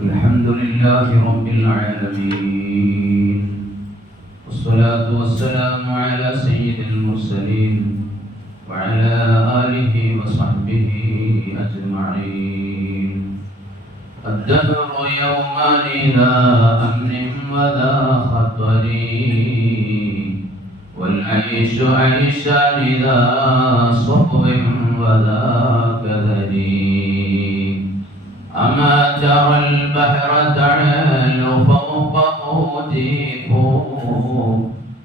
الحمد لله رب العالمين والصلاة والسلام على سيد المرسلين وعلى آله وصحبه أجمعين. الدهر يومان ذا أمن وذا خطر والعيش عيشان ذا صحو وذا كدر. أما ترى البحر تعالى فوقه تيف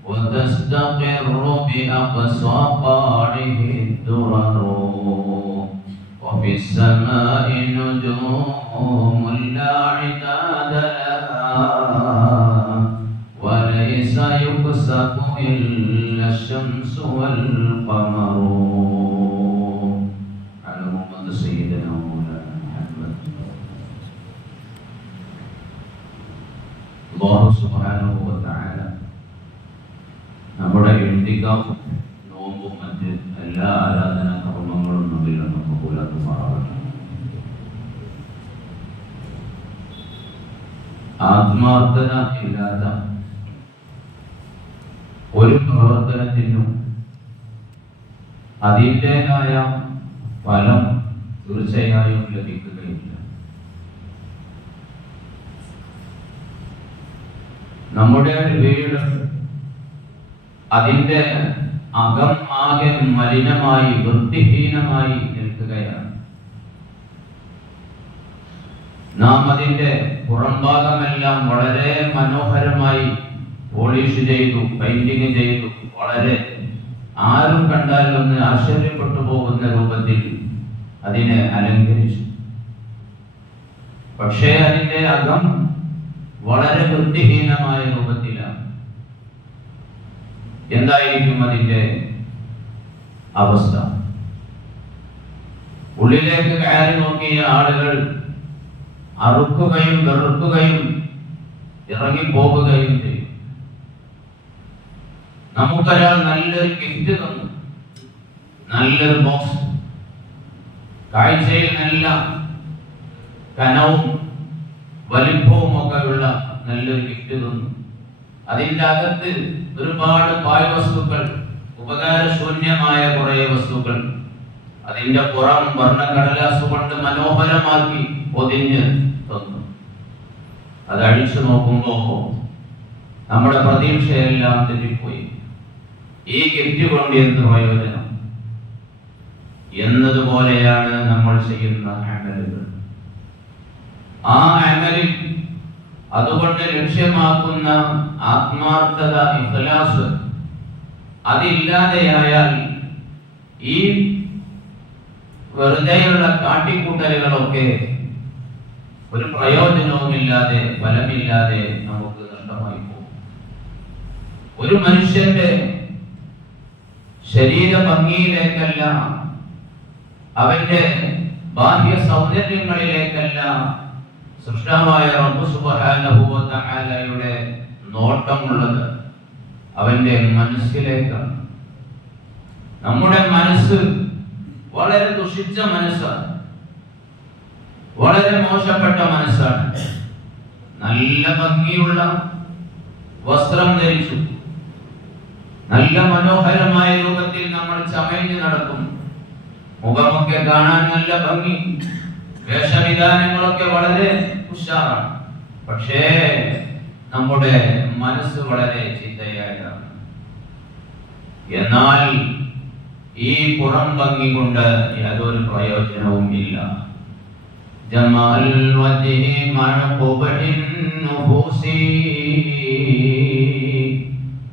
وتستقر بأقصى قاعه الدرر وفي السماء نجوم لا عداد لها وليس يكسف إلا الشمس والقمر. على محمد سيدنا مولانا محمد. അല്ലാഹു സുബ്ഹാനഹു വ തആല നമ്മുടെ ഇഅ്തികാഫ്, നോമ്പും മറ്റ് എല്ലാ ആരാധനാ കർമ്മങ്ങളും നമ്മിൽ നിന്ന് കബൂലാക്കുമാറാകട്ടെ. ആത്മാർത്ഥത ഇല്ലാത്ത ഒരു പ്രവർത്തനത്തിനും അതിൻ്റെതായ ഫലം തീർച്ചയായും ലഭിക്കുകയില്ല. നമ്മുടെ വീട് അതിൻ്റെ അകം ആകെ മലിനമായി വൃത്തിഹീനമായി നിൽക്കുകയാണ്. നാം അതിൻ്റെ പുറംഭാഗമെല്ലാം വളരെ മനോഹരമായി പോളിഷ് ചെയ്തു, പെയിന്റിങ് ചെയ്തു, വളരെ ആരും കണ്ടാൽ ഒന്ന് ആശ്ചര്യപ്പെട്ടു പോകുന്ന രൂപത്തിൽ അതിനെ അലങ്കരിച്ചു. പക്ഷേ അതിൻ്റെ അകം വളരെ വൃത്തിഹീനമായ രൂപത്തിലാണ്. എന്തായിരിക്കും അതിൻ്റെ അവസ്ഥ? ഉള്ളിലേക്ക് കയറി നോക്കിയ ആളുകൾ അറുക്കുകയും വെറുക്കുകയും ഇറങ്ങിപ്പോകുകയും ചെയ്യും. നമുക്കൊരാൾ നല്ലൊരു ഗിഫ്റ്റ് തന്നു, നല്ലൊരു ബോക്സ്, കാഴ്ചയിൽ നല്ല കനവും വലിപ്പവും ഒക്കെ ഉള്ള നല്ലൊരു ഗിഫ്റ്റ് തന്നു. അതിൻ്റെ അകത്ത് ഒരുപാട് പായ് വസ്തുക്കൾ, ഉപകാരശൂന്യമായ കുറേ വസ്തുക്കൾ അതിൻ്റെ പുറം വർണ്ണക്കടലാസ് കൊണ്ട് മനോഹരമാക്കി പൊതിഞ്ഞ് തന്നു. അത് അഴിച്ചു നോക്കുമ്പോൾ നമ്മുടെ പ്രതീക്ഷയെല്ലാം തെറ്റിപ്പോയി. ഈ ഗിഫ്റ്റ് കൊണ്ട് എന്ത് പ്രയോജനം എന്നതുപോലെയാണ് നമ്മൾ ചെയ്യുന്ന അമലുകൾ. ആ അമലിൽ അതുകൊണ്ട് ലക്ഷ്യമാക്കുന്ന ആത്മാർത്ഥത, ഇഖ്ലാസ് അതില്ലാതെയായാൽ ഈ വെറുതെയുള്ള കാട്ടിക്കൂട്ടലുകളൊക്കെ ഒരു പ്രയോജനവുമില്ലാതെ, ഫലമില്ലാതെ നമുക്ക് നഷ്ടമായി പോകും. ഒരു മനുഷ്യന്റെ ശരീര ഭംഗിയിലേക്കല്ല, അവന്റെ ബാഹ്യ സൗന്ദര്യങ്ങളിലേക്കല്ല സൃഷ്ടാവായ റബ്ബ് സുബ്ഹാനഹു വ തആലയുടെ നോട്ടമുള്ളത് അവന്റെ മനസ്സിലേക്കാണ്. നമ്മുടെ മനസ്സ് വളരെ ദുഷിച്ച മനസ്സാണ്, വളരെ മോശപ്പെട്ട മനസ്സാണ്. നല്ല ഭംഗിയുള്ള വസ്ത്രം ധരിച്ചു, നല്ല മനോഹരമായ രൂപത്തിൽ നമ്മൾ ചമഞ്ഞു നടക്കും. മുഖമൊക്കെ കാണാൻ നല്ല ഭംഗി, വേഷവിധാനങ്ങളൊക്കെ വളരെ ഉഷാറാണ്. പക്ഷേ നമ്മുടെ മനസ്സ് വളരെ ചിന്തയായിട്ടാണ്. എന്നാൽ ഈ പുറം ഭംഗി കൊണ്ട് യാതൊരു പ്രയോജനവും ഇല്ല. ജമാൽ വജ്ഹി മഅഖുബിൻ നുഫൂസി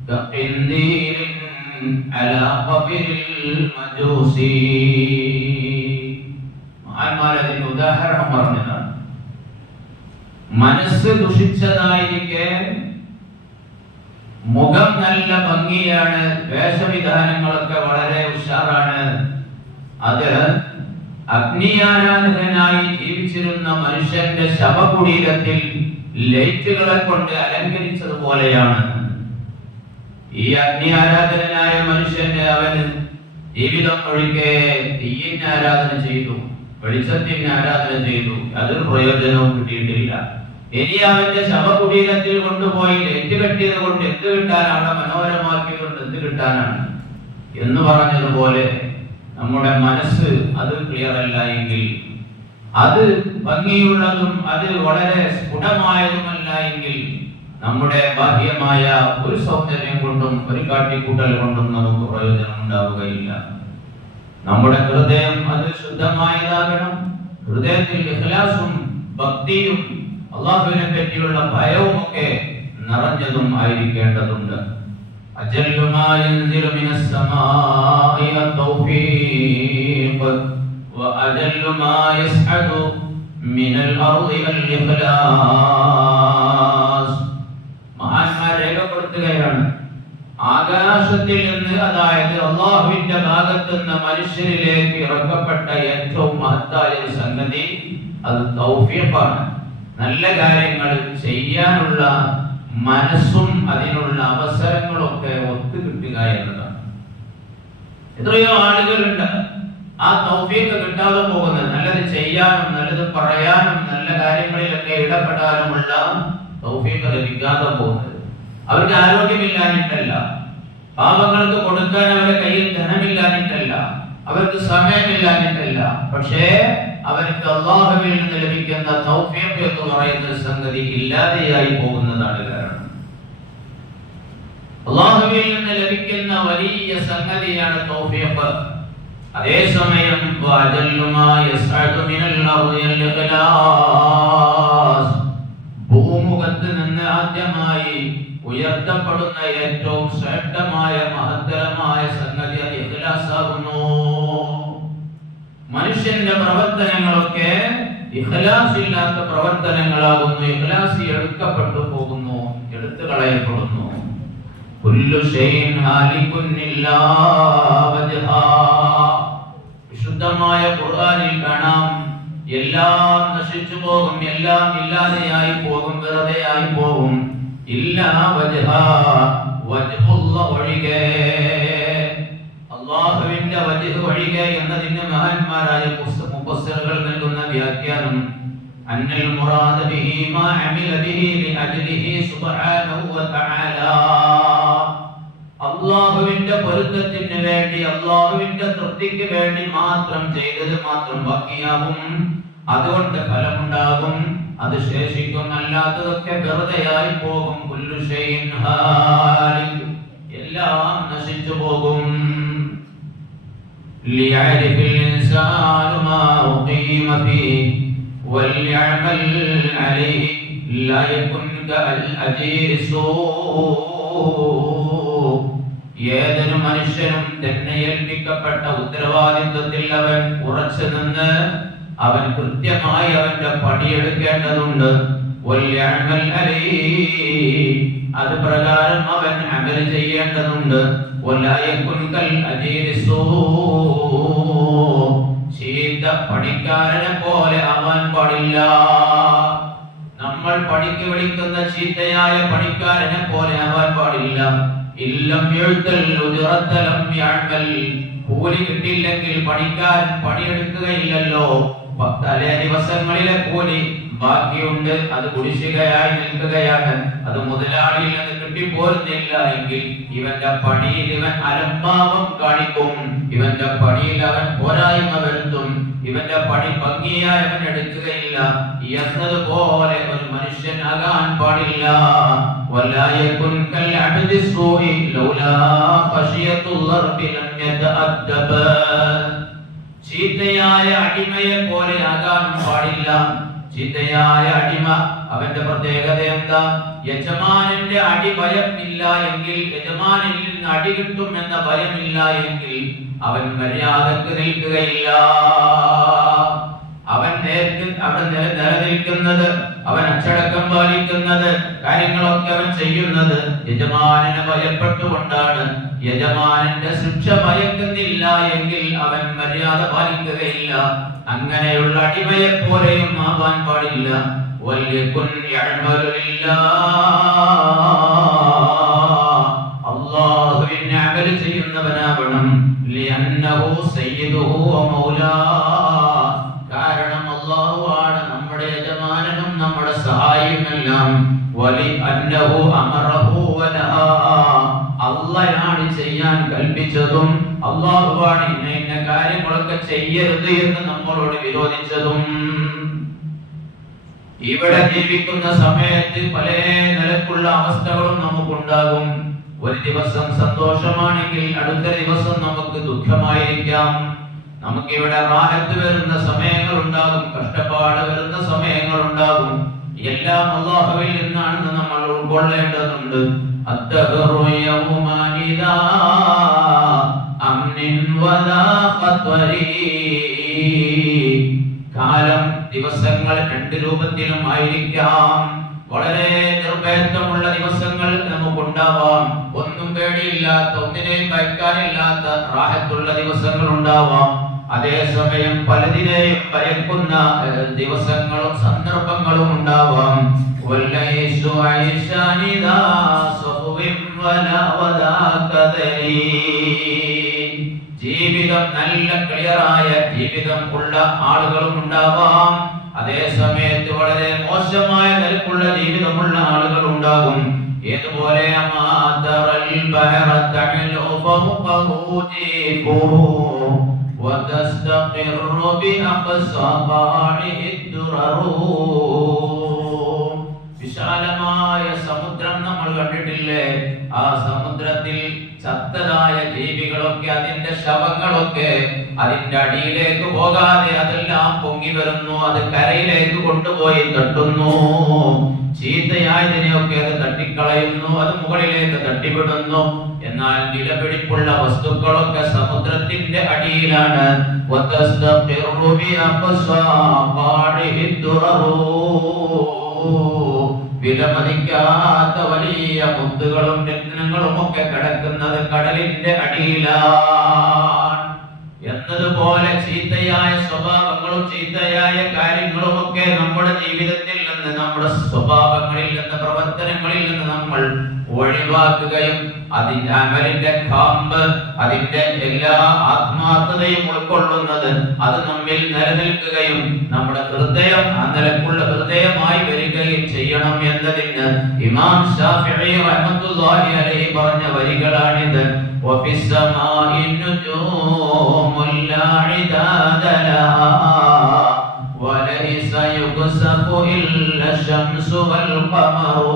കഖിൻദീരിൻ അലാ ഖബരിൽ മജൂസി. മഹാന്മാരതിന് ഉദാഹരണം പറഞ്ഞതാണ്. മനസ്സ് ദുഷിച്ചതായിരിക്കെ മുഖം നല്ല ഭംഗിയാണ്, വേഷവിധാനങ്ങളൊക്കെ വളരെ ഉഷാറാണ്. അത് അഗ്നിയാരാധകനായി ജീവിച്ചിരുന്ന മനുഷ്യന്റെ ശവകുടീരത്തിൽ ലൈറ്റുകളെ കൊണ്ട് അലങ്കരിച്ചതുപോലെയാണ്. ഈ അഗ്നിയാരാധകനായ മനുഷ്യന്റെ അവന് ജീവിതം ഒഴികെ തീയിനെ ആരാധന ചെയ്തു. വെളിച്ചത്തിന് ആരാധന ചെയ്തു, അതൊരു പ്രയോജനവും കിട്ടിയിട്ടില്ല. ഇനി അവന്റെ ശവകുടീരത്തിൽ കൊണ്ടുപോയി നെറ്റ് കെട്ടിയത് കൊണ്ട് എന്ത് കിട്ടാനാണ്, മനോഹരമാക്കിയത് കൊണ്ട് എന്ത് കിട്ടാനാണ് എന്ന് പറഞ്ഞതുപോലെ നമ്മുടെ മനസ്സ് അത് ക്ലിയർ അല്ല എങ്കിൽ, അത് ഭംഗിയുള്ളതും അത് വളരെ സ്ഫുടമായതുമല്ല എങ്കിൽ, നമ്മുടെ ബാഹ്യമായ ഒരു സൗന്ദര്യം കൊണ്ടും ഒരു കാട്ടിക്കൂട്ടൽ കൊണ്ടും നമുക്ക് പ്രയോജനം ഉണ്ടാവുകയില്ല. നമ്മുടെ ഹൃദയം അത് ശുദ്ധമായതാകണം. ഹൃദയത്തിൽ ഇഖ്ലാസും ഭക്തിയും അല്ലാഹുവിനെ പറ്റിയുള്ള ഭയവും ഒക്കെ നിറഞ്ഞതും ആയിരിക്കേണ്ടതുണ്ട്. അജല്ലു മാ യൻസിലു മിനസ് സമാഇ അത്തൗഫീഖ് വഅജല്ലു മാ യസ്അദു മിനൽ അർളി അൽ ഇഖ്ലാസ്. മഹാന്മാർ രേഖപ്പെടുത്തുകയാണ്, ആകാശത്തിൽ നിന്ന്, അതായത് അല്ലാഹുവിന്റെ ഭാഗത്ത് നിന്ന് മനുഷ്യരിലേക്ക് ഇറക്കപ്പെട്ട ഏറ്റവും മഹത്തായ സംഗതി അത് തൗഫീഖാണ്. നല്ല കാര്യങ്ങൾ ചെയ്യാനുള്ള മനസ്സും അതിനുള്ള അവസരങ്ങളൊക്കെ ഒത്തുകിട്ടുക എന്നതാണ്. എത്രയോ ആളുകളുണ്ട് ആ തൗഫീഖ് കിട്ടാതെ പോകുന്നത്, നല്ലത് ചെയ്യാനും നല്ലത് പറയാനും നല്ല കാര്യങ്ങളിലൊക്കെ ഇടപെടാനുമുള്ള തൗഫീഖ് ലഭിക്കാതെ പോകുന്നത്. അവർക്ക് ആരോഗ്യമില്ലാഞ്ഞിട്ടല്ല, പാവങ്ങൾക്ക് കൊടുക്കാൻ അവരുടെ കയ്യിൽ ധനമില്ലാഞ്ഞിട്ടല്ല, അവർക്ക് സമയമില്ലാഞ്ഞിട്ടല്ല, പക്ഷേ അവർക്ക് അല്ലാഹുവിൽ നിന്ന് ലഭിക്കുന്ന തൗഫീഖ് എന്ന് പറയുന്ന സംഗതി ഇല്ലാതെയായി പോകുന്നതാണ് കാരണം. അല്ലാഹുവിൽ നിന്ന് ലഭിക്കുന്ന വലിയ സംഗതിയാണ് തൗഫീഖ്. അതേസമയം ഭൂമുഖത്ത് നിന്ന് ആദ്യമായി ഉയർത്തപ്പെടുന്ന ഏറ്റവും ശ്രേഷ്ഠമായ മഹത്തരമായ സംഗതി അത് ഇഖ്ലാസാകുന്നു. മനുഷ്യന്റെ പ്രവർത്തനങ്ങളൊക്കെ ഇഖ്ലാസ് ഇല്ലാത്ത പ്രവർത്തനങ്ങളാകുന്നു. ഇഖ്ലാസ് എടുക്കപ്പെട്ടു പോകുന്നു, എടുത്തു കളയപ്പെടുന്നു. കുല്ലു ഷൈഇൻ ഹാലികുൻ ഇല്ലാ വജ്ഹാ. വിശുദ്ധമായ ഖുർആനിൽ കാണാം, എല്ലാം നശിച്ചു പോകും, എല്ലാം ഇല്ലാതെയായി പോകും, വെറുതെയായി പോകും. ഇല്ലാ വജ്ഹാ, വജ്ഹുല്ലാഹ് ഒഴികെ, അല്ലാഹുവിന്റെ വജ്ഹ് ഒഴികെ എന്നതിന് മഹാന്മാരായ മുഫസ്സിറുകൾ നൽകുന്ന വ്യാഖ്യാനം അന്നൽ മുറാദ ബിഹി മാ അമില ബിഹി ലിഅജ്ലിഹി സുബ്ഹാനഹു വ തആല. അല്ലാഹുവിന്റെ പൊരുത്തത്തിന് വേണ്ടി, അല്ലാഹുവിന്റെ തൃപ്തിക്ക് വേണ്ടി മാത്രം ചെയ്തത് മാത്രം ബാക്കിയാകും, അതുകൊണ്ട് ഫലമുണ്ടാകും, അത് ശേഷിക്കും, അല്ലാത്തതൊക്കെ വെറുതെയായി പോകും. കുല്ലു ഷൈഇൻ ഹാലിക്, എല്ലാം നശിച്ചു പോകും. ലിയഅരിഫിൽ ഇൻസാനു മാ ഉഖീമ ഫീഹി വൽയഅമൽ അലൈഹി ലാ യകുൻ കഅൽ അജീരി സൂ. ഏതൊരു മനുഷ്യനും തന്നെ ഏൽപ്പിക്കപ്പെട്ട ഉത്തരവാദിത്വത്തിൽ അവൻ ഉറച്ചു നിന്ന് അവൻ കൃത്യമായി അവന്റെ പണിയെടുക്കേണ്ടതുണ്ട്. വൽയഅമൽ അലൈഹി, അത് പ്രകാരം അവൻ അമൽ ചെയ്യേണ്ടതുണ്ട്. വലാ യകുൻ കൽ അജീരി സൂ, ചീത്ത പണിക്കാരനെ പോലെ ആവാൻ പാടില്ല. നമ്മൾ പണിക്ക് വിളിക്കുന്ന ചീത്തയായ പണിക്കാരനെ പോലെ ആവാൻ പാടില്ല. ഇല്ലം യുഅ്തൽ ഉജ്റത ലം യഅമൽ, കൂലി കിട്ടിയില്ലെങ്കിൽ പണിക്കാരൻ പണിയെടുക്കുകയില്ലല്ലോ. തലേ ദിവസങ്ങളിലെ കൂലി ബാക്കിയുണ്ട്, അത് കുടിശ്ശികയായി നിൽക്കുകയാണ്. അത് മുതലാളിയിൽ നിന്ന് കിട്ടിപ്പോരുന്നില്ല എങ്കിൽ ഇവന്റെ പണിയിൽ ഇവൻ അലംഭാവം കാണിക്കും, ഇവന്റെ പണിയിൽ അവൻ പോരായ്മ വരുത്തും, ഇവന്റെ പണി ഭംഗിയായി അവൻ എടുക്കുകയില്ല എന്നതുപോലെ ഒരു മനുഷ്യൻ ആകാൻ പാടില്ല. വലാ യകുൻ കൽ അബ്ദി സൂഇ ലൗലാ ഖശിയത്തുൽ റബ്ബി ലം യതഅദ്ദബ, ചീത്തയായ അടിമയെ പോലെ ആകാൻ പാടില്ല. ചീത്തയായ അടിമ, അവന്റെ പ്രത്യേകത എന്താ? യജമാനന്റെ അടി ഭയമില്ല എങ്കിൽ, യജമാനിൽ നിന്ന് അടി കിട്ടും എന്ന ഭയമില്ല എങ്കിൽ അവൻ മര്യാദക്ക് നിൽക്കുകയില്ല. അവൻ നിലനിൽക്കുന്നത്, അവൻ അച്ചടക്കം പാലിക്കുന്നത്, കാര്യങ്ങളൊക്കെ അവൻ ചെയ്യുന്നത് യജമാനനെ ഭയപ്പെട്ടുകൊണ്ടാണ്. യജമാനന്റെ ശിക്ഷ ഭയക്കുന്നില്ല എങ്കിൽ അവൻ മര്യാദ പാലിക്കുകയില്ല. അങ്ങനെയുള്ള അടിമയെ പോലെയും ആവാൻ പാടില്ല. വൽയകുൻ യഅമലു ലില്ലാഹ്, അല്ലാഹുവിനെ അമൽ ചെയ്യുന്നവനാവണം. ലിഅന്നഹു സയ്യിദുഹു വ മൗലാഹ്, പറയുമെല്ലാം വലി അന്നഹു അമറഹു വനഹാ, അല്ലാഹയാണ് ചെയ്യാൻ കൽപ്പിച്ചതും അല്ലാഹുവാണ് ഇന്ന കാര്യങ്ങളൊക്കെ ചെയ്യരുത് എന്ന് നമ്മളോട് വിരോധിച്ചതും. ഇവിടെ ജീവിക്കുന്ന സമയത്ത് പല നിലക്കുള്ള അവസ്ഥകളും നമുക്കുണ്ടാകും. ഒരു ദിവസം സന്തോഷമാണെങ്കിൽ അടുത്ത ദിവസം നമുക്ക് ദുഃഖമായിരിക്കാം. നമുക്കിവിടെ റാഹത്ത് വരുന്ന സമയങ്ങൾ ഉണ്ടാകും, കഷ്ടപ്പാട് വരുന്ന സമയങ്ങൾ ഉണ്ടാകും. എല്ലാം അല്ലാഹുവിൽ നിന്നാണെന്ന് നമ്മൾ ഉൾക്കൊള്ളേണ്ടതുണ്ട്. അദ്ദഹറു യൗമാനിദാ അംനിൻ വലാ ഖത്വരി, കാലം ദിവസങ്ങൾ രണ്ട് രൂപത്തിലും ആയിരിക്കാം. വളരെ നിർഭയത്വമുള്ള ദിവസങ്ങൾ നമുക്കുണ്ടാവാം, ഒന്നും പേടിയില്ലാത്ത, ഒന്നിനെയും ഭയക്കാനില്ലാത്ത റാഹത്തുള്ള ദിവസങ്ങൾ ഉണ്ടാവാം. അതേസമയം പലതിനെയും ഭയക്കുന്ന ദിവസങ്ങളും സന്ദർഭങ്ങളും ഉണ്ടാവാം. ജീവിതം നല്ല ക്ലിയറായ ജീവിതം ഉള്ള ആളുകളും ഉണ്ടാവാം. അതേ സമയത്ത് വളരെ മോശമായ നിലക്കുള്ള ജീവിതമുള്ള ആളുകൾ ഉണ്ടാകും. ഏതുപോലെ വിശാലമായ സമുദ്രം നമ്മൾ കണ്ടിട്ടില്ലേ? ആ സമുദ്രത്തിൽ ചത്തതായ ജീവികളൊക്കെ, അതിന്റെ ശവങ്ങളൊക്കെ അതിന്റെ അടിയിലേക്ക് പോകാതെ അതെല്ലാം പൊങ്ങി വരുന്നു. അത് കരയിലേക്ക് കൊണ്ടുപോയി തട്ടുന്നു. ചീത്തയായതിനെയൊക്കെ അത് തട്ടിക്കളയുന്നു, അത് മുകളിലേക്ക് തട്ടിവിടുന്നു. എന്നാൽ വിലപിടിപ്പുള്ള വസ്തുക്കളൊക്കെ സമുദ്രത്തിന്റെ അടിയിലാണ്. വിലമതിക്കാത്ത വലിയ മുത്തുകളും രത്നങ്ങളും ഒക്കെ കിടക്കുന്നത് കടലിന്റെ അടിയിലാണ്. എന്നതുപോലെ ചീത്തയായ സ്വഭാവങ്ങളും ചീത്തയായ കാര്യങ്ങളും ഒക്കെ നമ്മുടെ ജീവിതത്തിൽ നിന്ന്, നമ്മുടെ സ്വഭാവങ്ങളിൽ നിന്ന്, പ്രവർത്തനങ്ങളിൽ നിന്ന് നമ്മൾ ഒഴിവാക്കുകയും അതിന്റെ അമലിന്റെ കാമ്പ്, അതിന്റെ എല്ലാ ആത്മാർത്ഥതയും ഉൾക്കൊള്ളുന്നത് അത് നമ്മിൽ നിലനിൽക്കുകയും നമ്മുടെ ഹൃദയം ആ നിലക്കുള്ള ഹൃദയമായി വരികയും ചെയ്യണം എന്നതിന് ഇമാം ശാഫിഈ റഹ്മത്തുള്ളാഹി അലൈഹി പറഞ്ഞ വരികളാണിത്. വഫിസ്സമാഇ നുജൂമുൽ ലാ ഇദാദ ലഹാ വലൈസ യുഖ്സഫു ഇല്ല ശംസു വൽ ഖമറു.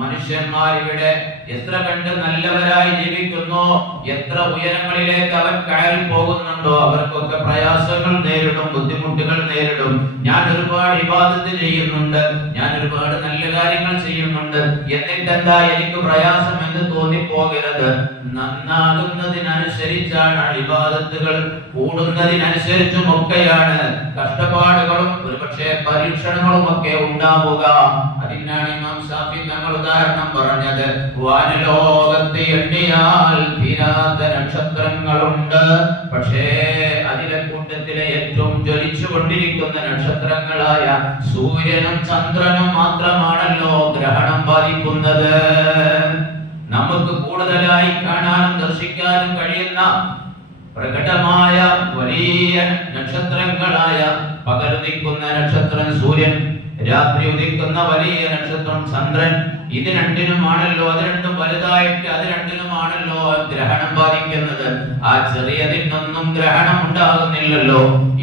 മനുഷ്യന്മാരിവിടെ എത്ര കണ്ട് നല്ലവരായി ജീവിക്കുന്നു, എത്ര ഉയരങ്ങളിലേക്ക് അവർ കയറി പോകുന്നുണ്ടോ, അവർക്കൊക്കെ പ്രയാസങ്ങൾ നേരിടും, ബുദ്ധിമുട്ടുകൾ നേരിടും. ഞാൻ ഒരുപാട് ഇബാദത്ത് ചെയ്യുന്നുണ്ട്, ഞാൻ ഒരുപാട് നല്ല കാര്യങ്ങൾ ചെയ്യുന്നുണ്ട്, എന്നിട്ടെന്താ എനിക്ക് പ്രയാസം എന്ന് തോന്നിപ്പോകരുത്. നന്നാകുന്നതിനനുസരിച്ചാണ് ഇബാദത്തുകൾ, കൂടുന്നതിനനുസരിച്ചും ഒക്കെയാണ് കഷ്ടപ്പാടുകളും ഒരുപക്ഷെ പരീക്ഷണങ്ങളും ഒക്കെ ഉണ്ടാവുക. അതിനാണ് ഇമാം ശാഫി തങ്ങൾ ഉദാഹരണം പറഞ്ഞത്. വാനലോകത്ത് എണ്ണിയാൽ തീരാത്ത നക്ഷത്രങ്ങളുണ്ട്, പക്ഷേ അതിലെ കൂട്ടത്തിലെ ഏറ്റവും ജ്വലിച്ചു കൊണ്ടിരിക്കുന്ന നക്ഷത്രങ്ങളായ സൂര്യനും ചന്ദ്രനും മാത്രമാണല്ലോ ഗ്രഹണം ബാധിക്കുന്നത്. നമുക്ക് കൂടുതലായി കാണാനും ദർശിക്കാനും കഴിയുന്ന പ്രകടമായ വലിയ നക്ഷത്രങ്ങളായ പകലുദിക്കുന്ന നക്ഷത്രം സൂര്യൻ, രാത്രി ഉദിക്കുന്ന വലിയ നക്ഷത്രം ചന്ദ്രൻ, ഇത് രണ്ടിനുമാണല്ലോ, അത് രണ്ടും വലുതായിട്ട് അത് രണ്ടിനുമാണല്ലോ ഗ്രഹണം ബാധിക്കുന്നത്. ആ ചെറിയതിനൊന്നും ഗ്രഹണം ഉണ്ടാകുന്നില്ലല്ലോ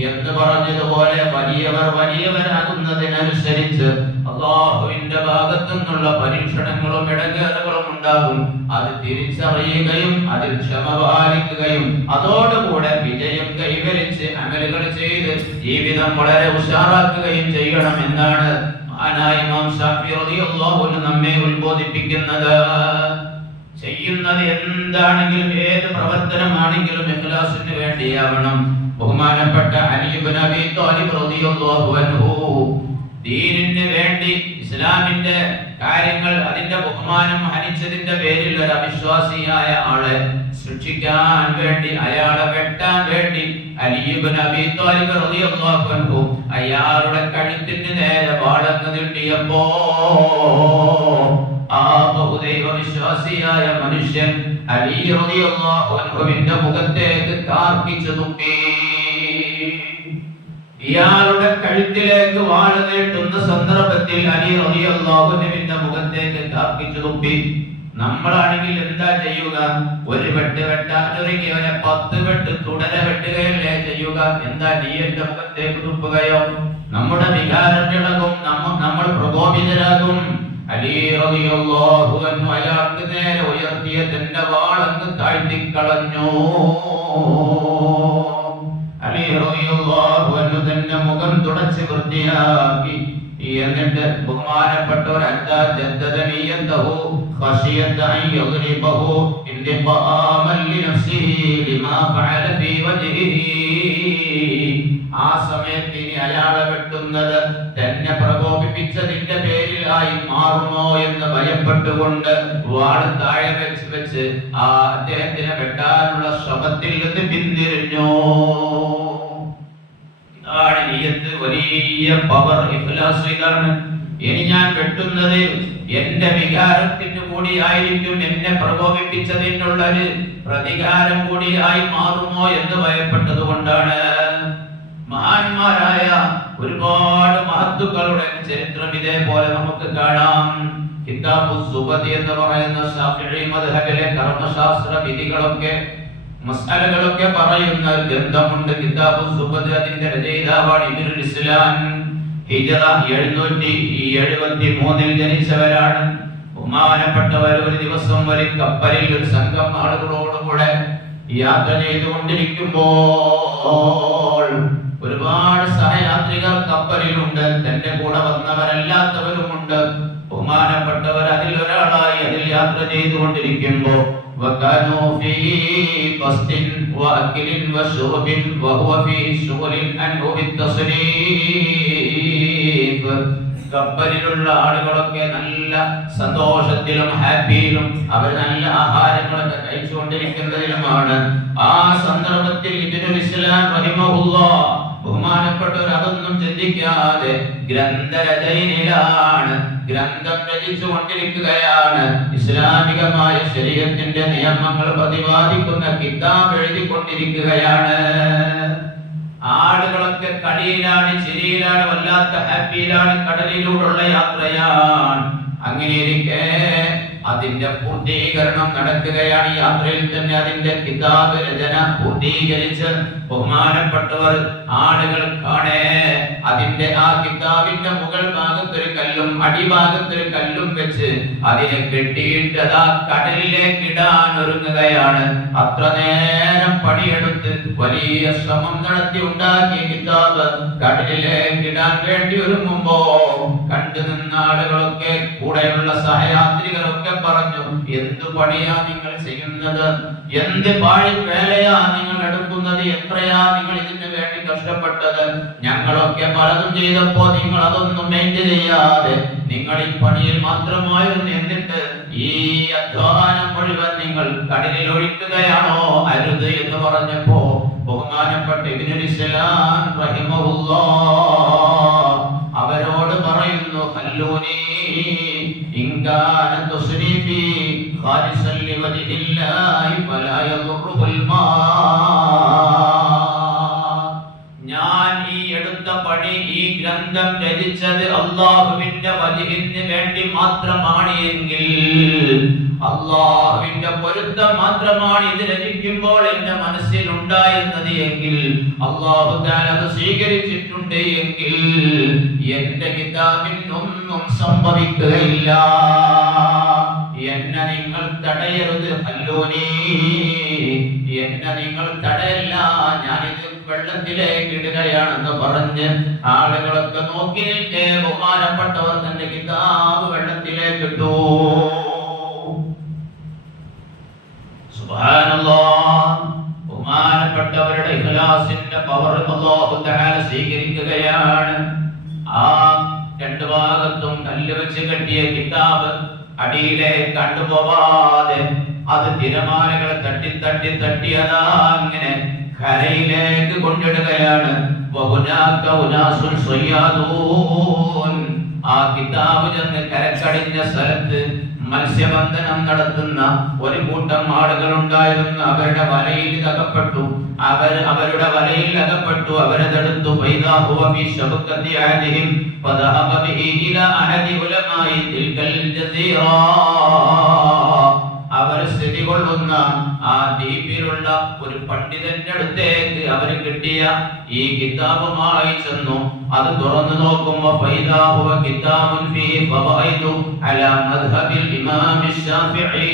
എന്ന് പറഞ്ഞതുപോലെ വലിയവർ വലിയവരാകുന്നതിനനുസരിച്ച് അല്ലാഹുവിന്റെ ഭാഗത്തു നിന്നുള്ള പരീക്ഷണങ്ങളും ഇടങ്ങേറുകളും ഉണ്ടാകും. അത് തിരിച്ചറിയുകയും അതിൽ ക്ഷമ പാലിക്കുകയും അതോടുകൂടെ വിജയം കൈവരിച്ച് അമലുകൾ ചെയ്ത് ജീവിതം വളരെ ഉഷാറാക്കുകയും ചെയ്യണം എന്നാണ് ഇമാം ശാഫി റളിയല്ലാഹു അൻഹു നമ്മെ ഉത്ബോധിപ്പിക്കുന്നത്. ചെയ്യുന്നത് എന്താണെങ്കിലും ഏത് പ്രവർത്തനമാണെങ്കിലും ഇഖ്ലാസിന് വേണ്ടിയാവണം. ബഹുമാനപ്പെട്ട അലി ഇബ്നു അബീ ത്വാലിബ് റളിയല്ലാഹു അൻഹു ദീനിന് വേണ്ടി, ഇസ്ലാമിന്റെ കാര്യങ്ങൾ, അതിന്റെ ബഹുമാനം ഹനിച്ചതിന്റെ പേരിൽ ഒരു അവിശ്വാസിയായ ആളെ ശിക്ഷിക്കാൻ വേണ്ടി, അയാളെ വെട്ടാൻ വേണ്ടി അലി ഇബ്നു അബീ ത്വാലിബ് റളിയല്ലാഹു അൻഹു അയാളുടെ കഴുത്തിന് നേരെ വാളങ്ങ് നീട്ടിയപ്പോ ആ ബഹുദൈവ വിശ്വാസിയായ മനുഷ്യൻ അലി റളിയല്ലാഹു അൻഹുവിന്റെ മുഖത്തേക്ക് കാർക്കിച്ചു തുപ്പി. ഇയാളുടെ കഴുത്തിലേക്ക് വാൾ നീട്ടുന്ന സന്ദർഭത്തിൽ അലി റളിയല്ലാഹു അൻഹുവിന്റെ മുഖത്തേക്ക് കാർക്കിച്ചു തുപ്പി. നമ്മളാണെങ്കിൽ എന്താ ചെയ്യുക? ഒരു വെട്ട് വെട്ടാനൊരുങ്ങിയവനെ 10 വെട്ട് തുടരെ വെട്ടുകയല്ലേ ചെയ്യുക? എന്താ നീയന്റെ മുഖത്തേക്ക് തുപ്പുകയോ? നമ്മുടെ വികാരം ഇളകും, നമ്മൾ പ്രകോപിതരാകും. അലി റളിയല്ലാഹു അൻഹു അയാൾക്ക് നേരെ ഉയർത്തിയ തന്റെ വാളങ്ങ് താഴ്ത്തിക്കളഞ്ഞു. അലി റളിയല്ലാഹു അൻഹു തന്റെ മുഖം തുടച്ച് വൃത്തിയാക്കി. എന്നിട്ട് ബഹുമാനപ്പെട്ടവർ അല്ലാ ജദ്ദദനിയതഹു ഖശിയത അൻ യദ്രിബഹു ഇന്തിഖാമൻ ലിനഫ്സിഹി ലിമാ ഫഅല ഫീ വജ്ഹിഹി. ആ സമയത്ത് ഇനി അയാളെ വെട്ടുന്നത് തന്നെ പ്രകോപിപ്പിച്ചതിന്റെ പേരിൽ ആയി മാറുമോ എന്ന് ഭയപ്പെട്ടുകൊണ്ട് വാൾ താഴെ വെച്ച് ആ അദ്ദേഹത്തിനെ വെട്ടാനുള്ള ശ്രമത്തിൽ നിന്ന് പിന്തിരിഞ്ഞു. ഇതാണ് നിയ്യത്ത്, വലിയ പവർ, ഇഖ്ലാസ്. ഇതാണ് ഇനി ഞാൻ വെട്ടുന്നത് എന്റെ വികാരത്തിന് കൂടി ആയിരിക്കും, എന്നെ പ്രകോപിപ്പിച്ചതിനുള്ള പ്രതികാരം കൂടിയായി മാറുമോ എന്ന് ഭയപ്പെട്ടത് കൊണ്ടാണ്. മഹാന്മാരായ ഒരുപാട് മഹത്തുക്കളുടെ ചരിത്രം ഇതേപോലെ നമുക്ക് കാണാം. കിതാബുസ് സുബദി എന്ന് പറയുന്ന ശാഫിഈ മദ്ഹബിലെ കർമ്മശാസ്ത്ര വിധികളൊക്കെ മസ്അലകളൊക്കെ പറയുന്ന ഗ്രന്ഥമുണ്ട്. കിതാബുസ് സുബദി, അതിന്റെ രചയിതാവാണ് ഇബ്നുൽ ഇസ്ലാം. ഹിജ്റ 773 ജനിച്ചവരാണ്. ബഹുമാനപ്പെട്ടവർ ഒരു ദിവസം ഒരു കപ്പലിൽ ഒരു സംഘം ആളുകളോടുകൂടെ യാത്ര ചെയ്തുകൊണ്ടിരിക്കുമ്പോൾ ഒരുപാട് സഹയാത്രികർ കപ്പലിലുണ്ട്. തന്റെ കൂടെ വന്നവരല്ലാത്തവരുമുണ്ട്. ബഹുമാനപ്പെട്ടവർ അതിൽ ഒരാളായി അതിൽ യാത്ര ചെയ്തുകൊണ്ടിരിക്കുമ്പോൾ وكانوا في قصد واكل وشرب وهو في شغل عنه بالتصريف. കപ്പലിലുള്ള ആളുകളൊക്കെ നല്ല സന്തോഷത്തിലും ഹാപ്പിയിലും അവർ നല്ല ആഹാരങ്ങളൊക്കെ കഴിച്ചുകൊണ്ടിരിക്കുന്നതിലുമാണ്. ആ സന്ദർഭത്തിൽ ഇബ്നുൽ ഇസ്ലാം റഹിമഹുല്ലാഹ് ബഹുമാനപ്പെട്ടവർ അതൊന്നും ചിന്തിക്കാതെ ഗ്രന്ഥരചനയിലാണ്, ഗ്രന്ഥം രചിച്ചു കൊണ്ടിരിക്കുകയാണ്. ഇസ്ലാമികമായ ശരീഅത്തിന്റെ നിയമങ്ങൾ പ്രതിപാദിക്കുന്ന കിതാബ് എഴുതിക്കൊണ്ടിരിക്കുകയാണ്. ആളുകളൊക്കെ കളിയിലാണ്, ചിരിയിലാണ്, വല്ലാത്ത ഹാപ്പിയിലാണ്, കടലിലൂടെയുള്ള യാത്രയാണ്. അങ്ങനെയിരിക്കെ അതിന്റെ പൂർത്തീകരണം നടക്കുകയാണ്. യാത്രയിൽ തന്നെ അതിന്റെ കിതാബ് രചന പൂർത്തീകരിച്ച് ബഹുമാനപ്പെട്ടവർ ആളുകൾ കാണേ അതിന്റെ ആ കിതാബിന്റെ മുകൾ ഭാഗത്തൊരു കല്ലും അടിഭാഗത്തൊരു കല്ലും വെച്ച് അതിനെ കെട്ടിയിട്ട് അതാ കടലിലേക്ക് ഇടാൻ ഒരുങ്ങുകയാണ്. അത്ര നേരം പണിയെടുത്ത് വലിയ ശ്രമം നടത്തി ഉണ്ടാക്കിയ കിതാബ് കടലിലേക്ക് ഇടാൻ വേണ്ടി ഒരുങ്ങുമ്പോ കണ്ടു നിന്ന ആളുകളൊക്കെ, കൂടെയുള്ള സഹയാത്രികരൊക്കെ പറഞ്ഞു, എന്ത് പണിയാ നിങ്ങൾ ചെയ്യുന്നത്? എന്ത് പാഴി വേലയാ നിങ്ങൾ എടുക്കുന്നത്? എത്രയാ നിങ്ങൾ ഇതിനു വേണ്ടി കഷ്ടപ്പെട്ടത്? ഞങ്ങളൊക്കെ പലതും ചെയ്തപ്പോ നിങ്ങൾ അതൊന്നും മെയിൻറ്റെയിൻ ചെയ്യാതെ നിങ്ങൾ ഈ പണിയിൽ മാത്രമായിരുന്നു. എന്നിട്ട് ഈ അധ്വാനം മുഴുവൻ നിങ്ങൾ കടലിൽ ഒഴിക്കുകയാണോ? അരുത് എന്ന് പറഞ്ഞപ്പോ ബഹുമാനപ്പെട്ട ഇബ്നുൽ ഇസ്ലാം റഹിമഹുല്ലാഹ് അവരോട് പറയുന്നു, ഹല്ലൂനി ഇൻകാന തുസ്രിഫി ഖാലിസൻ ലിവജ്ഹില്ലാഹി ഫലാ യദുറുൽ മാ. ഞാൻ ഈ എടുത്ത പണി, ഈ ഗ്രന്ഥം രചിച്ചത് അല്ലാഹുവിന്റെ വജ്ഹിന് വേണ്ടി മാത്രമാണ് എങ്കിൽ, അല്ലാഹുവിന്റെ പൊരുത്തം മാത്രമാണ് ഇത് രചിക്കുമ്പോൾ എന്റെ മനസ്സിൽ ഉണ്ടായിരുന്നത് എങ്കിൽ, അല്ലാഹു തആല അത് സ്വീകരിച്ചിട്ടുണ്ട് എങ്കിൽ എന്റെ കിതാബിനൊന്നും സംഭവിക്കുകയില്ല. എന്നെ നിങ്ങൾ തടയരുത്. ഹല്ലൂനി, എന്നെ നിങ്ങൾ തടയല്ല, ഞാനിത് വെള്ളത്തിലേക്ക് ഇടുകയാണെന്ന് പറഞ്ഞ് ആളുകളൊക്കെ നോക്കി നിൽക്കെ ബഹുമാനപ്പെട്ടവർ തന്റെ കിതാബ് വെള്ളത്തിലേക്ക് ഇട്ടു. സുബ്ഹാനല്ലാഹ്, ബഹുമാനപ്പെട്ടവരുടെ ഇഖ്ലാസിന്റെ പവർ അല്ലാഹു തആല സ്വീകരിക്കുകയാണ്. ആ രണ്ട് ഭാഗത്തും കല്ല് വെച്ച് കെട്ടിയ കിതാബ് അടിയിലേക്ക് കണ്ടുപോവാതെ അത് തിരമാലകളെ തട്ടി തട്ടി തട്ടി അതാ അങ്ങനെ കരയിലേക്ക് കൊണ്ടിടുകയാണ്. ആ കിതാബ് ചെന്ന് കരക്കടിഞ്ഞ സ്ഥലത്ത് മത്സ്യബന്ധനം നടത്തുന്ന ഒരു കൂട്ടം ആളുകൾ ഉണ്ടായിരുന്നു. അവരുടെ വലയിൽ അകപ്പെട്ടു. അവരുടെ വലയിൽ അകപ്പെട്ടു. അവരതെടുത്തു. അവർ സ്ഥിതി കൊള്ളുന്ന ആ ദ്വീപിലുള്ള ഒരു പണ്ഡിതന്റെ അടുത്തേക്ക് അവർ കിട്ടിയ ഈ കിതാബുമായി ചെന്നു. അത് തുറന്നു നോക്കുമ്പോൾ കിതാബുൻ ഫീഹി ഫവൈദു അലാ മദ്ഹബിൽ ഇമാം ശാഫിഈ.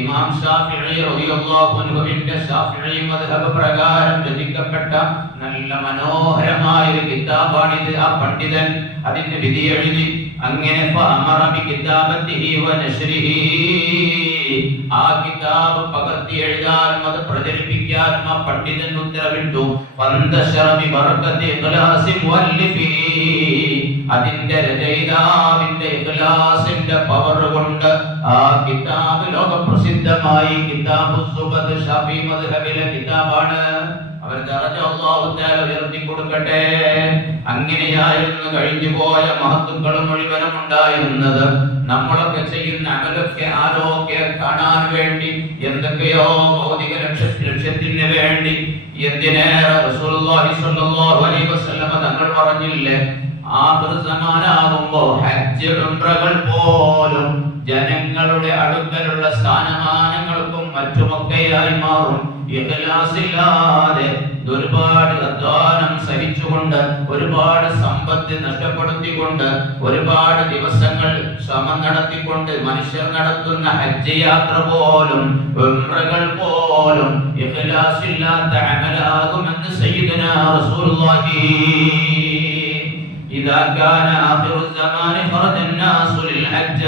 ഇമാം ശാഫിഈ റളിയല്ലാഹു അൻഹുവിന്റെ ശാഫിഈ മദ്ഹബ് പ്രകാരം രചിക്കപ്പെട്ട നല്ല മനോഹരമായ ഒരു കിതാബാണിത്. ആ പണ്ഡിതൻ അതിന്റെ വിധി എഴുതി. അങ്ങനെ ഫഅമറ ബികിതാബത്തിഹി വനശ്രിഹി. ആ കിതാബ് പകർത്തി എഴുതാനും അത് പ്രചരിപ്പിക്കാനും ആ പണ്ഡിതൻ ഉത്തരവിട്ടു. ഫന്തശറ ബിബറകത്തി ഇഖ്ലാസി മുഅല്ലിഫി. അതിന്റെ രചയിതാവിന്റെ ഇഖ്ലാസിന്റെ പവർ കൊണ്ട് ആ കിതാബ് ലോകപ്രസിദ്ധമായി. കിതാബുസ് സുബദ് ഷാഫി മദ്ഹബിലെ കിതാബാണ്. അവർ ദറജ അല്ലാഹു തആല ഉയർത്തി കൊടുക്കട്ടെ. അങ്ങനെയായിരുന്നു കഴിഞ്ഞുപോയ മഹത്തുക്കളും മുഴുവനും ഉണ്ടായിരുന്നത്. നമ്മളൊക്കെ ചെയ്യുന്ന അമലൊക്കെ ആരോഗ്യ കാണാൻ വേണ്ടി, എന്തൊക്കെയോ ഭൗതിക ലക്ഷ്യത്തിന് വേണ്ടി, എന്തിനേറെ റസൂലുള്ളാഹി സ്വല്ലല്ലാഹു അലൈഹി വസല്ലം തങ്ങൾ പറഞ്ഞില്ലേ, ആഖിർ സമാനാകുമ്പോൾ ഹജ്ജ് ഉംറകൾ പോലും ജനങ്ങളുടെ അടുക്കലുള്ള സ്ഥാനമാനങ്ങൾക്കും മറ്റുമൊക്കെയായി മാറും. ഇഖ്ലാസില്ലാതെ ഒരുപാട് അധ്വാനം സഹിച്ചുകൊണ്ട്, ഒരുപാട് സമ്പത്ത് നഷ്ടപ്പെടുത്തിക്കൊണ്ട്, ഒരുപാട് ദിവസങ്ങൾ ശ്രമം നടത്തിക്കൊണ്ട് മനുഷ്യർ നടത്തുന്ന ഹജ്ജ് യാത്ര പോലും, ഉംറകൾ പോലും ഇഖ്ലാസില്ലാത്ത അമലാകുമെന്ന് സയ്യിദുനാ റസൂലുള്ളാഹി. إذا كان آخر الزمان خرج الناس للحج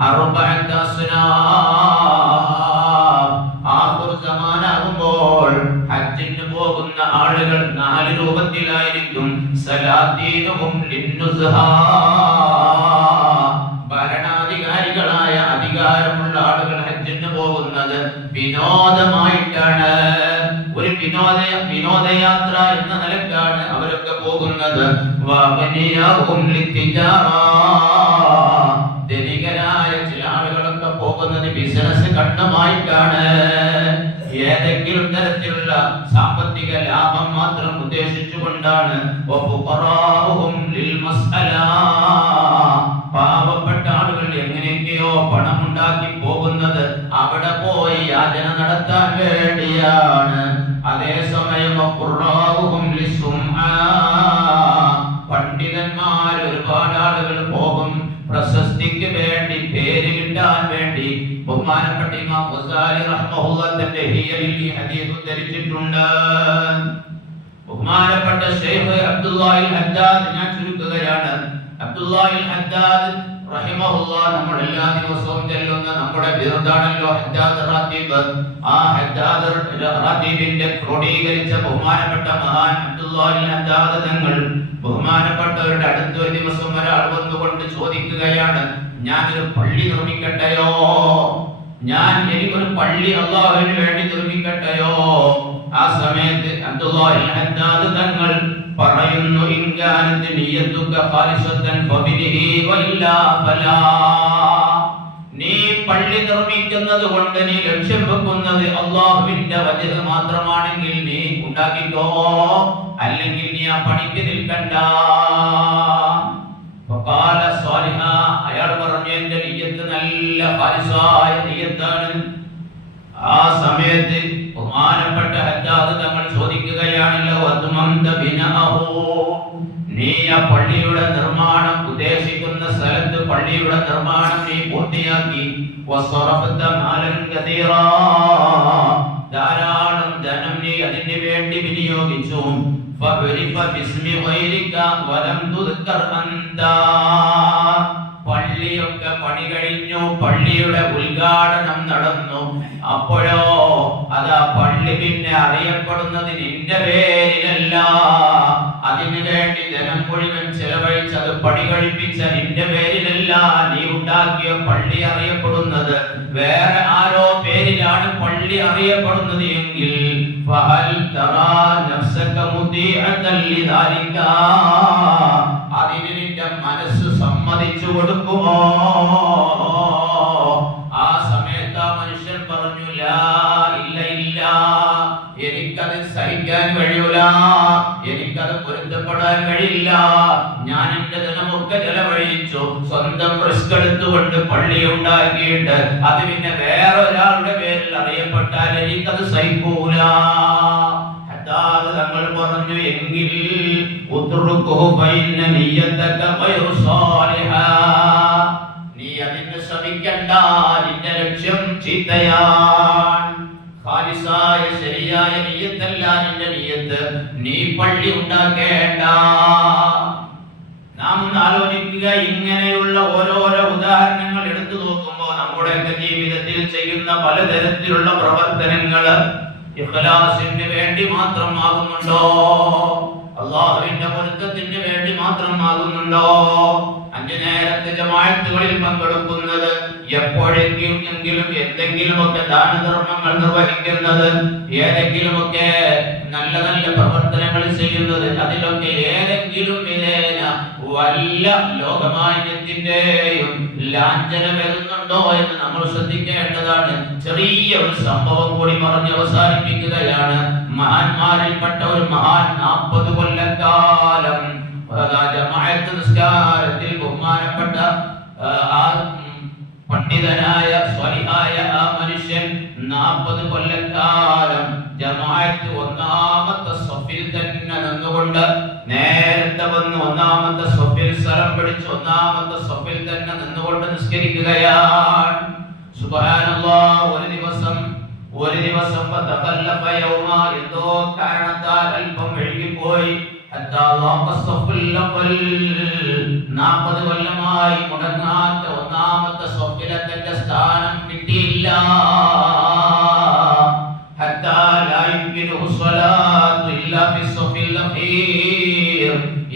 4 أصناف. ആഖിർ സമാനാകുമ്പോൾ ഹജ്ജിന് പോകുന്ന ആളുകൾ 4 രൂപത്തിലായിരിക്കും. സലാത്തീനുഹും ലിന്നുസ്ഹാ. ഭരണാധികാരികളായ അധികാരമുള്ള ആളുകൾ ഹജ്ജിന് പോകുന്നത് വിനോദമായിട്ടാണ്. ഒരു വിനോദയാത്ര എന്ന നിലക്കാണ് അവരൊക്കെ പോകുന്നത്. ധനികരായ ചില ആളുകളൊക്കെ പോകുന്നത് ബിസിനസ് കണ്ണുമായിട്ടാണ്. ഏതെങ്കിലും തരത്തിലുള്ള സാമ്പത്തിക ലാഭം മാത്രം ഉദ്ദേശിച്ചുകൊണ്ടാണ്. പാവപ്പെട്ട ആളുകൾ എങ്ങനെയൊക്കെയോ പണമുണ്ടാക്കി പോകുന്നത് അവിടെ പോയി യാചന നടത്താൻ വേണ്ടിയാണ്. അതേസമയം പണ്ഡിതന്മാർ ഒരുപാട് ആളുകൾ പോകും പ്രശസ്തിക്ക് വേണ്ടി, പേര് കിട്ടാൻ വേണ്ടി. ബഹുമാനപ്പെട്ട ഇമാം ഗസാലി റഹ്മഹുല്ലാഹ് തന്റെ ഹിയലിൽ ഈ ഹദീസ് ഉദ്ധരിച്ചിട്ടുണ്ട്. ബഹുമാനപ്പെട്ട ശൈഖ് അബ്ദുല്ലാഹിൽ ഹദ്ദാദ്, ഞാൻ ചുരുക്കുകയാണ്, അബ്ദുല്ലാഹിൽ ഹദ്ദാദ് റഹിമഹുല്ലാഹ് നമ്മൾ എല്ലാ ദിവസവും ചൊല്ലുന്ന നമ്മുടെ ബിർദാണല്ലോ ഹദ്ദാദ് റാത്തീബ്. ആ ഹദ്ദാദ് റാത്തീബിന്റെ ക്രോഡീകരിച്ച ബഹുമാനപ്പെട്ട മഹാൻ അബ്ദുല്ലാഹിൽ ഹദ്ദാദ് തങ്ങൾ ബഹുമാനപ്പെട്ടവരുടെ അടുത്ത ഒരു ദിവസം ഒരാൾ വന്നുകൊണ്ട് ചോദിക്കുകയാണ്, ഞാനൊരു പള്ളി നിർമ്മിക്കട്ടെയോ, എനിക്കൊരു പള്ളി അല്ലാഹുവിന് വേണ്ടി നിർമ്മിക്കട്ടെയോ? ആ സമയത്ത് അബ്ദുല്ലാഹിൽ ഹദ്ദാദ് തങ്ങൾ പറയുന്നു, ഇൻകാനത്ത് നിയ്യത്തുക ഖാലിസത്തൻ ഫബിനിഹി വഇല്ലാ ഫലാ. നീ പള്ളി നിർമ്മിക്കുന്നത് കൊണ്ട് നീ ലക്ഷ്യം വെക്കുന്നത് അല്ലാഹുവിന്റെ വജ്ഹ് മാത്രമാണെങ്കിൽ നീ ഉണ്ടാക്കിക്കോ, അല്ലെങ്കിൽ നീ ആ പണിക്ക് നിൽക്കണ്ട. ഫഖാല സാലിഹ, അയാൾ പറഞ്ഞു എന്റെ നിയ്യത്ത് നല്ല ഖാലിസായ നിയ്യത്താണ്. ആ സമയത്ത് ബഹുമാനപ്പെട്ട ഹദ്ദാദ് തങ്ങൾ ചോദിക്കുകയാണല്ലോ, നീ ആ പള്ളിയുടെ നിർമ്മാണം ഉദ്ദേശിക്കുന്ന സ്ഥലത്ത് പള്ളിയുടെ നിർമ്മാണം നീ പൂർത്തിയാക്കി, ധാരാളം ധനം നീ അതിന് വേണ്ടി വിനിയോഗിച്ചു. പള്ളിയൊക്കെ പണി കഴിഞ്ഞു, പള്ളിയുടെ ഉദ്ഘാടനം നടന്നു. അപ്പോഴോ അതാ പള്ളി പിന്നെ അറിയപ്പെടുന്നത് നിന്റെ പേരിലല്ല, അതിനു വേണ്ടി ധനം മുഴുവൻ ചെലവഴിച്ച് അത് പണി കഴിപ്പിച്ച നിന്റെ പേരിലല്ല. നീ ഉണ്ടാക്കിയ പള്ളി അറിയപ്പെടുന്നത് വേറെ ആരോ പേരിലാണ് പള്ളി അറിയപ്പെടുന്നത് എങ്കിൽ അതിന് നിന്റെ മനസ്സ് സമ്മതിച്ചു കൊടുക്കുമോ? എനിക്കത് പൊരുത്തപ്പെടാൻ കഴിയില്ല. ഞാൻ എന്റെ ധനമൊക്കെ ചെലവഴിച്ചു, സ്വന്തം റിസ്ക് എടുത്തുകൊണ്ട് പള്ളി ഉണ്ടാക്കിയിട്ട് അത് പിന്നെ വേറെ ഒരാളുടെ പേരിൽ അറിയപ്പെട്ടാൽ എനിക്കത് സഹിക്കൂല. തങ്ങൾ പറഞ്ഞു, എങ്കിൽ നീ അതിന് ശ്രമിക്കണ്ട, നിന്റെ ലക്ഷ്യം ചീത്തയാണ്. ഖാലിസായ ശരിയായ നിയ്യത്തല്ല നിന്റെ നിയ്യത്ത്, നീ പള്ളി ഉണ്ടാക്കേണ്ട. നാം ഒന്ന് ആലോചിക്കുക, ഇങ്ങനെയുള്ള ഓരോരോ ഉദാഹരണങ്ങൾ എടുത്തു നോക്കുമ്പോൾ നമ്മുടെ ജീവിതത്തിൽ ചെയ്യുന്ന പലതരത്തിലുള്ള പ്രവർത്തനങ്ങൾ ഇഖ്ലാസിന് വേണ്ടി മാത്രമാകുന്നുണ്ടോ? അല്ലാഹുവിന്റെ പൊരുത്തത്തിന് വേണ്ടി മാത്രമാകുന്നുണ്ടോ? 5 നേരത്തെ ജമാഅത്തുകളിൽ പങ്കെടുക്കുന്നത്, എപ്പോഴെങ്കിലും എന്തെങ്കിലുമൊക്കെ ദാനധർമ്മങ്ങൾ നിർവഹിക്കുന്നത്, ഏതെങ്കിലുമൊക്കെ നല്ല നല്ല പ്രവർത്തനങ്ങൾ ചെയ്യുന്നത്, അതിലൊക്കെ ഏതെങ്കിലും വിധേന വല്ല ലോകമാന്യത്തിന്റെയും ലാഞ്ചന വരുന്നുണ്ടോ എന്ന് നമ്മൾ ശ്രദ്ധിക്കേണ്ടതാണ്. ചെറിയ ഒരു സംഭവം കൂടി പറഞ്ഞ് അവസാനിപ്പിക്കുകയാണ്. മഹാന്മാരിൽപ്പെട്ട ഒരു മഹാൻ 40 കൊല്ലക്കാലം ജമാഅത്ത് നിസ്കാരത്തിൽ ബഹുമാനപ്പെട്ട പണ്ഡിതനായ സ്വലിഹായ ആ മനുഷ്യൻ 40 കൊല്ലക്കാലം ജമാഅത്ത് ഒന്നാമത്തെ സഫിൽ തന്നെ നിന്നുകൊണ്ട് നേരത്തെ വന്ന് ഒന്നാമത്തെ സഫിൽ സ്ഥലം പിടിച്ച് ഒന്നാമത്തെ സഫിൽ തന്നെ നിന്നുകൊണ്ട് നിസ്കരിക്കുകയാണ്. സുബ്ഹാനല്ലാഹ്. ഒരു ദിവസം ഫതഖല്ലഫ യൗമ, എന്തോ കാരണത്താൽ അല്പം വൈകിപ്പോയി. 40 കൊല്ലമായി മുടങ്ങാത്ത ഒന്നാമത്തെ സ്വപ്നിലെ തന്റെ സ്ഥാനം കിട്ടിയില്ല.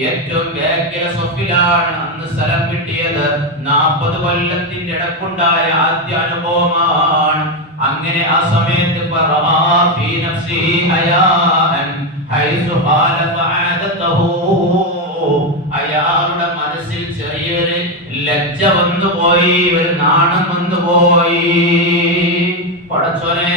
ഏറ്റവും ബാക്കിലെ സ്വപ്പിലാണ് അന്ന് സ്ഥലം കിട്ടിയത്. 40 കൊല്ലത്തിന്റെ ഇടക്കുണ്ടായ ആദ്യ അനുഭവമാണ്. അങ്ങനെ ആ സമയത്ത് അയാളുടെ മനസ്സിൽ ചെറിയൊരു ലജ്ജ വന്നുപോയി, ഒരു നാണം വന്നുപോയി. പടച്ചോനെ,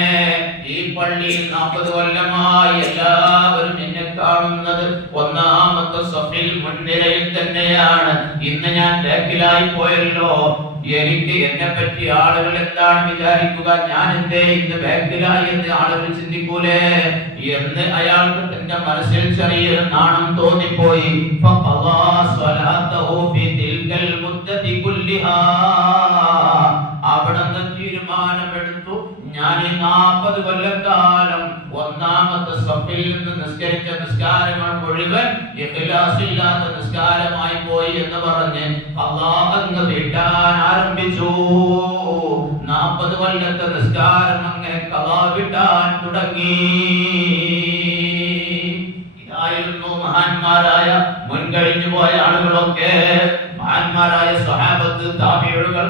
ഈ പള്ളിയിൽ 40 കൊല്ലമായി എല്ലാവരും എന്നെ കാണുന്നത് ഒന്നാമത്തെ സഫിൽ മുൻനിരയിൽ തന്നെയാണ്. ഇന്ന് ഞാൻ ബാക്കിലായി പോയല്ലോ. എനിക്ക് എന്നെ പറ്റി ആളുകൾ എന്താണ് വിചാരിക്കുക? ഞാൻ എന്തേ ഇന്ന് ബാക്കിലായി എന്ന് ആളുകൾ ചിന്തിക്കൂലേ എന്ന് അയാൾക്ക് തന്റെ മനസ്സിൽ ചെറിയൊരു നാണം തോന്നിപ്പോയി. അവിടുന്ന് തീരുമാനമെടുത്തു, ഞാൻ ഈ 40 കൊല്ലക്കാലം ഒന്നാമത്തെ സഫിൽ നിന്ന് നിസ്കരിച്ച നിസ്കാരങ്ങൾ മുഴുവൻ ഇഖ്ലാസില്ലാത്ത നിസ്കാരമായി പോയി എന്ന് പറഞ്ഞ് അല്ലാഹ് അങ്ങ് വിട്ടാൻ ആരംഭിച്ചു. 40 കൊല്ലത്തെ നിസ്കാരം അങ്ങനെ ഖളാ വിട്ടാൻ തുടങ്ങി. ഇതായിരുന്നു മഹാന്മാരായ മുൻകഴിഞ്ഞു പോയ ആളുകളൊക്കെ. മഹാന്മാരായ സ്വഹാബത്ത്, താബിഈകൾ,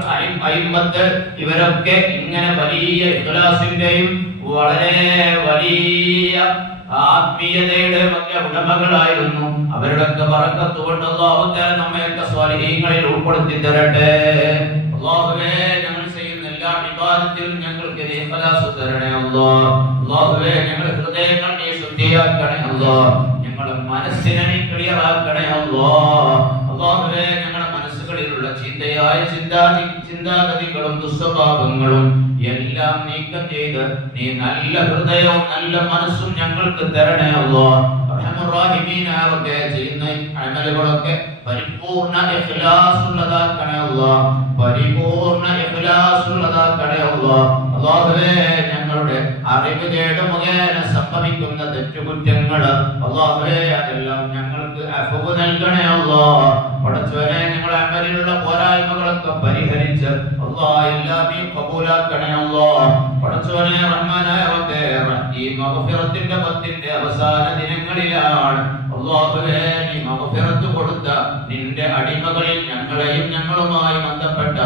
അയിമ്മത്ത്, ഇവരൊക്കെ ഇങ്ങനെ വലിയ ഇഖ്ലാസിന്റെയും വളരെ വലിയ ആത്മീയതയുടെ ഒക്കെ ഉടമകളായിരുന്നു. അവരുടെയൊക്കെ ബറക്കത്ത് കൊണ്ട് അല്ലാഹു തആല നമ്മയൊക്കെ സ്വാലിഹീങ്ങളിൽ ഉൾപ്പെടുത്തി തരട്ടെ. അല്ലാഹുവേ, ഞങ്ങൾ ചെയ്യുന്ന എല്ലാ ഇബാദത്തിലും ഞങ്ങൾക്ക് നീ ഇഖ്ലാസ് തരണേ അല്ലാഹ്. അല്ലാഹുവേ, ഞങ്ങളുടെ ഹൃദയങ്ങൾ നീ ശുദ്ധിയാക്കണേ അല്ലാഹ്. ഞങ്ങളുടെ മനസ്സിനെ നീ ക്ലിയർ ആക്കണേ അല്ലാഹ്. അല്ലാഹുവേ, ഞങ്ങളുടെ മനസ്സുകളിലുള്ള ചിന്തയായ ചിന്താഗതികളും ദുസ്വഭാവങ്ങളും എല്ലാം നീക്കം ചെയ്ത് നീ നല്ല ഹൃദയവും നല്ല മനസ്സും ഞങ്ങൾക്ക് തരണേ അല്ലാഹ്. റഹ്മാനുർ റഹീമീനായ ചെയ്യുന്ന അമലുകളൊക്കെ പരിപൂർണ്ണ ഇഖ്ലാസ് ഉള്ളതാക്കണേ അല്ലാഹ്. പരിപൂർണ്ണ ഇഖ്ലാസ് ഉള്ളതാക്കണേ അല്ലാഹ്. അല്ലാഹുവേ, ഞങ്ങളുടെ അറിവ് കേട് മുഖേന സംഭവിക്കുന്ന തെറ്റുകുറ്റങ്ങൾ അല്ലാഹുവേ, അതെല്ലാം ഞങ്ങൾക്ക് അഫ്വ് നൽകണേ അല്ലാഹ്. പടച്ചവനെ, ഞങ്ങളുടെ അമലിലുള്ള പോരായ്മകളൊക്കെ പരിഹരിച്ച് അല്ലാഹ് എല്ലാം നീ ഖബൂലാക്കണേ അല്ലാഹ്. പടച്ചവനെ, റഹ്മാനായ റബ്ബേ, ഈ മഗ്ഫിറത്തിന്റെ 10ന്റെ അവസാന ദിനങ്ങളിലാണ് അല്ലാഹുവേ നീ മഗ്ഫിറത്ത് കൊടുത്ത നിന്റെ അടിമകളിൽ ഞങ്ങളെയും ഞങ്ങളുമായി ബന്ധപ്പെട്ട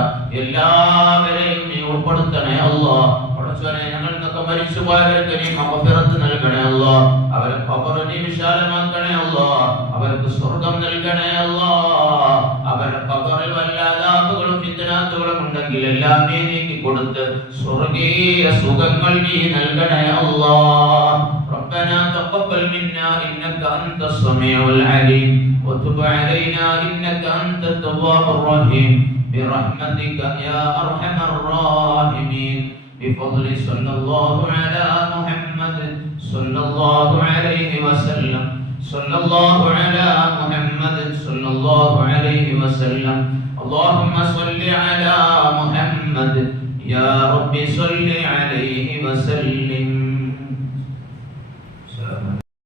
എല്ലാവരെയും നീ ഉൾപ്പെടുത്തണേ അല്ലാഹ്. പടച്ചവനെ, ഞങ്ങൾ ഇന്നൊക്കെ മരിച്ചുപോയവർക്ക് നീ മഗ്ഫിറത്ത് നൽകണേ അല്ലാഹ്. അവരെ ഖബർ നീ വിശാലമാക്കണേ അല്ലാഹ്. അവർക്ക് സ്വർഗ്ഗം നൽകണേ അല്ലാഹ്. അവരുടെ ഖബറിൽ വല്ല അദാബുകളും ഫിത്നാത്തുകളും ഉണ്ടെങ്കിൽ എല്ലാം നീ നീക്കി കൊടുത്ത് സ്വർഗീയ സുഖങ്ങൾ നീ നൽകണേ അല്ലാഹ്. റബ്ബേ, ربنا تقبل منا إنك أنت السميع العليم وتب علينا إنك أنت التواب الرحيم برحمتك يا أرحم الراحمين بفضل صلى الله على محمد صلى الله عليه وسلم صلى الله على محمد صلى الله عليه وسلم اللهم صل على محمد يا رب صل عليه وسلم